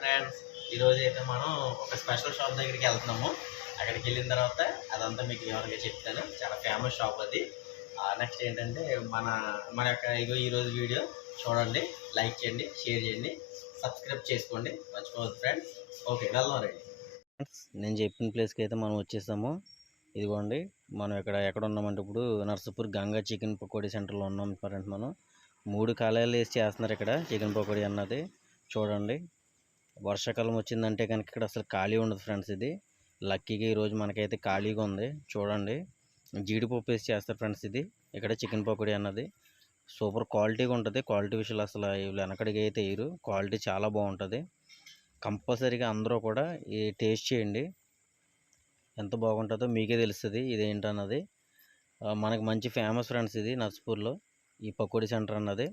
Friends, ఈరోజు అయితే మనం ఒక స్పెషల్ షాప్ దగ్గరికి వెళ్తున్నాము. అక్కడికి వెళ్ళిన తర్వాత అదంతా మీకు వివరంగా చెప్తాను. చాలా ఫేమస్ షాప్ అది. నెక్స్ట్ ఏంటంటే మన మన యొక్క ఈరోజు వీడియో చూడండి, లైక్ చేయండి, షేర్ చేయండి, సబ్స్క్రైబ్ చేసుకోండి, మర్చిపోవద్దు ఫ్రెండ్స్. ఓకే, వెళ్దాం రండి. నేను చెప్పిన ప్లేస్కి అయితే మనం వచ్చేసాము. ఇదిగోండి, మనం ఎక్కడ ఉన్నామంటే ఇప్పుడు నర్సాపూర్ గంగా చికెన్ పకోడీ సెంటర్లో ఉన్నాం ఫ్రెండ్స్. మనం 3 కాలాలు వేసి చేస్తున్నారు ఇక్కడ చికెన్ పకోడీ అన్నది. చూడండి, వర్షాకాలం వచ్చిందంటే కనుక ఇక్కడ అసలు ఖాళీ ఉండదు ఫ్రెండ్స్. ఇది లక్కీగా ఈరోజు మనకైతే ఖాళీగా ఉంది. చూడండి, జీడిపప్పు వేసి చేస్తారు ఫ్రెండ్స్. ఇది ఇక్కడ చికెన్ పకోడీ అన్నది సూపర్ క్వాలిటీగా ఉంటుంది. క్వాలిటీ విషయాలు అసలు వీళ్ళు వెనకడికి అయితే వేయరు. క్వాలిటీ చాలా బాగుంటుంది. కంపల్సరీగా అందరూ కూడా ఈ టేస్ట్ చేయండి, ఎంత బాగుంటుందో మీకే తెలుస్తుంది ఇదేంటన్నది. మనకు మంచి ఫేమస్ ఫ్రెండ్స్ ఇది నర్సాపూర్లో ఈ పకోడీ సెంటర్ అన్నది.